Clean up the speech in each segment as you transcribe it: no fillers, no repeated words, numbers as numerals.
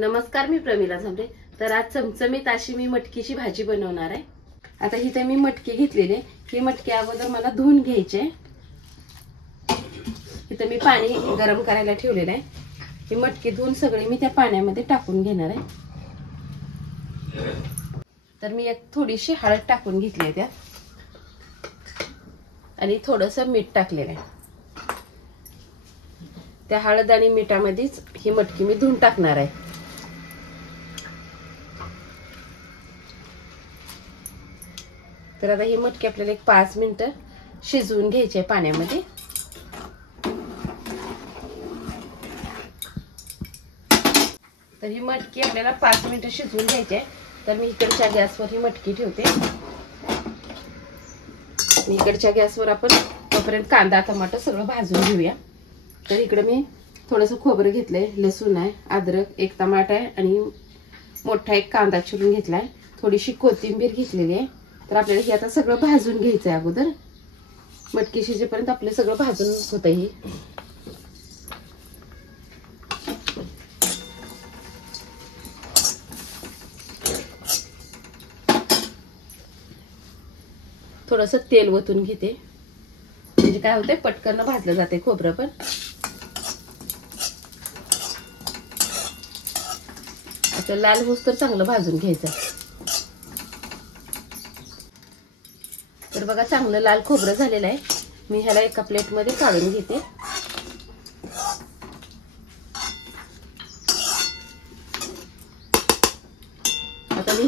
नमस्कार, मी प्रमिला झांबरे। तर आज चमचमीत अशी मी मटकीची भाजी बनवणार आहे। आता इथे मी मटकी घेतलेली आहे। ही मटकी अगोदर मला धुवून घ्यायची आहे। इथे मी पाणी गरम करायला ठेवलेलं आहे। ही मटकी धुवून सगळी मी त्या पाण्यामध्ये टाकून घेणार आहे। तर मी एक थोडीशी हळद टाकून घेतली आहे त्यात आणि थोडंसं मीठ टाकलेलं आहे। त्या हळद आणि मिठामध्येच ही मटकी मी धुवून टाकणार आहे। तर आता ही मटकी आपल्याला एक 5 मिनिटं शिजवून घ्यायची आहे पाण्यामध्ये। तर ही मटकी आपल्याला 5 मिनिटं शिजवून घ्यायची आहे। तर मी इकडच्या गॅसवर ही मटकी ठेवते। इकडच्या गॅसवर आपण तोपर्यंत कांदा टमाटर सगळं भाजून घेऊया। तर इकडे मी थोडंसं खोबरं घेतलंय, लसूण आहे, अद्रक, एक टमाटा आहे आणि मोठा एक कांदा चिरून घेतलाय, थोडीशी कोथिंबीर घेतलेली आहे। तर आपल्याला हे आता सगळं भाजून घ्यायचं आहे। अगोदर मटकी शिजेपर्यंत आपलं सगळं भाजून होतं। ही थोडंसं तेल ओतून घेते, म्हणजे काय होतंय पटकन भाजलं जाते खोबरं पण। आता लाल होस तर चांगलं भाजून घ्यायचं। तर बघा चांगलं लाल खोबरं झालेलं आहे। मी ह्याला एका प्लेटमध्ये काढून घेते। आता मी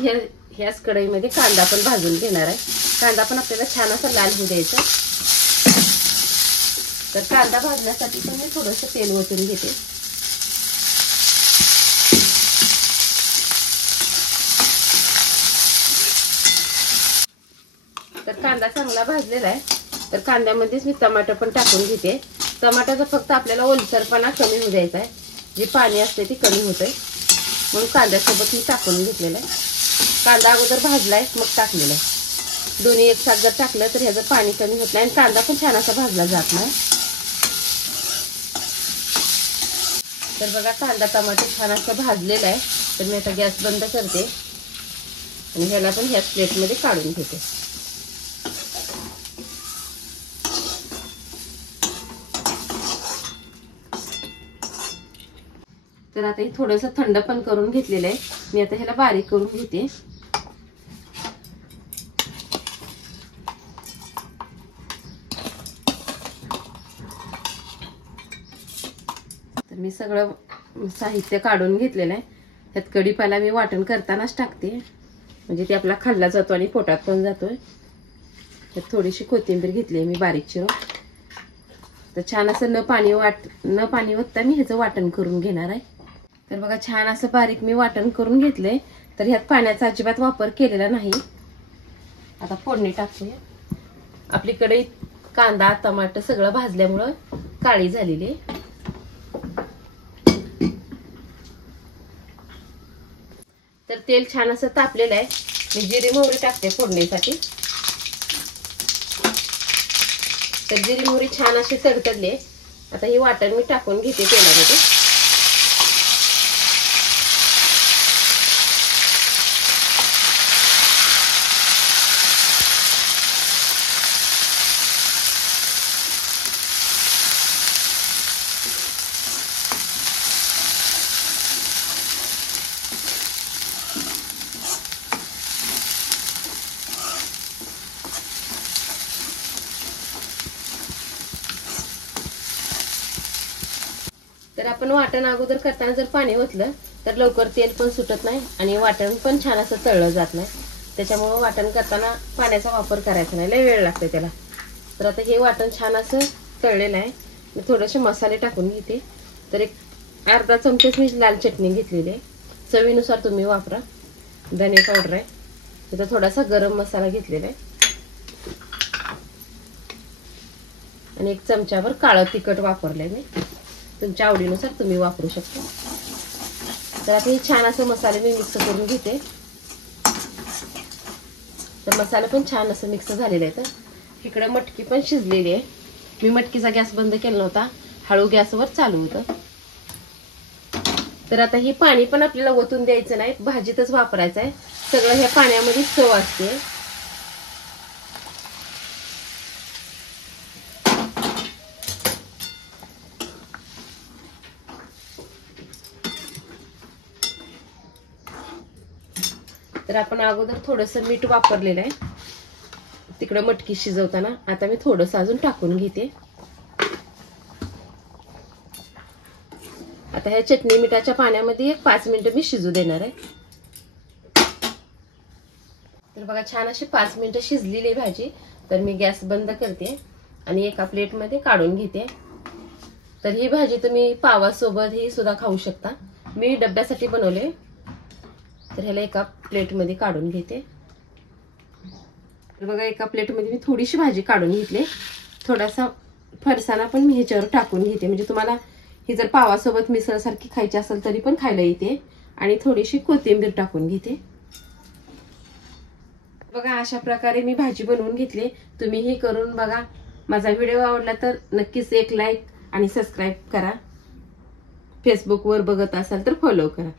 ह्याच कढईमध्ये कांदा पण भाजून घेणार आहे। कांदा पण आपल्याला छान असा लाल होऊ द्यायचा। तर कांदा भाजण्यासाठी पण मी थोडंसं तेल ओतून घेते। तर कांदा चांगला भाजलेला आहे। तर कांद्यामध्येच मी टमाटर पण टाकून घेते। टमाट्याचा फक्त आपल्याला ओलसरपणा कमी होऊ द्यायचा आहे, जी पाणी असते ती कमी होते, म्हणून कांद्यासोबत मी टाकून घेतलेला आहे। कांदा अगोदर भाजलाय मग टाकलेला आहे। दोन्ही एक साथ जर टाकलं तर ह्याचं पाणी कमी होत नाही आणि कांदा पण छान असा भाजला जात नाही। तर बघा कांदा टमाटर छान असं भाजलेला आहे। तर मी आता गॅस बंद करते आणि ह्याला पण ह्याच प्लेटमध्ये काढून घेते। तर आता हे थोडंसं थंड पण करून घेतलेलं आहे। मी आता ह्याला बारीक करून घेते। तर मी सगळं साहित्य काढून घेतलेलं आहे। त्यात कढीपाला मी वाटण करतानाच टाकते, म्हणजे ते आपला खाल्ला जातो आणि पोटात पण जातोय। त्यात थोडीशी कोथिंबीर घेतली आहे मी बारीक चिरून। तर छान असं न पाणी ओतता मी ह्याचं वाटण करून घेणार आहे। तर बघा छान असं बारीक मी वाटण करून घेतलंय। तर ह्यात पाण्याचा अजिबात वापर केलेला नाही। आता फोडणी टाकूया। आपली कढई कांदा टमाटर सगळं भाजल्यामुळं काळी झालेली आहे। तर तेल छान असं तापलेलं आहे। मी जिरे मोहरी टाकते फोडणीसाठी। तर जिरे मोहरी छान अशी तडतडली। आता ही वाटण मी टाकून घेते तेलामध्ये। तर आपण वाटण अगोदर करताना जर पाणी ओतलं तर लवकर तेल पण सुटत नाही आणि वाटण पण छान असं तळलं जात नाही। त्याच्यामुळे वाटण करताना पाण्याचा वापर करायचा नाही, लय वेळ लागतो त्याला। तर आता हे वाटण छान असं तळलेलं आहे। मी थोडेसे मसाले टाकून घेते। तर एक अर्धा चमचेच मी लाल चटणी घेतलेली आहे, चवीनुसार तुम्ही वापरा। धने पावडर आहे, इथं थोडासा गरम मसाला घेतलेला आहे आणि एक चमचाभर काळं तिखट वापरलंय मी। तुमच्या आवडीनुसार तुम्ही वापरू शकता। तर आता हे छान असं मसाले मी मिक्स करून घेते। तर मसाला पण छान असं मिक्स झालेला आहे। तर इकडे मटकी पण शिजलेली आहे। मी मटकीचा गॅस बंद केला होता, हळू गॅसवर चालू होतं। तर आता हे पाणी पण आपल्याला ओतून द्यायचं नाही, भाजीतच वापरायचं आहे. सगळं ह्या पाण्यामध्ये चव असते. तर आपण अगोदर थोडंसं मीठ वापरलेलं आहे तिकडं मटकी शिजवताना. आता मी थोडंसं अजून टाकून घेते. आता ह्या चटणी मिठाच्या पाण्यामध्ये एक 5 मिनिटं मी शिजू देणार आहे. तर बघा छान अशी 5 मिनिटं शिजलेली भाजी. तर मी गॅस बंद करते आणि एका प्लेटमध्ये काढून घेते. तर ही भाजी तुम्ही पावासोबत ही सुद्धा खाऊ शकता. मी डब्यासाठी बनवले. तर ह्याला एका प्लेटमध्ये काढून घेते. तर बघा एका प्लेटमध्ये मी थोडीशी भाजी काढून घेतली. थोडासा फरसाणा पण मी ह्याच्यावर टाकून घेते, म्हणजे तुम्हाला ही जर पावासोबत मिसळसारखी खायची असेल तरी पण खायला येते. आणि थोडीशी कोथिंबीर टाकून घेते. बघा अशा प्रकारे मी भाजी बनवून घेतली. तुम्हीही करून बघा. माझा व्हिडिओ आवडला तर नक्कीच एक लाईक आणि सबस्क्राईब करा. फेसबुकवर बघत असाल तर फॉलो करा.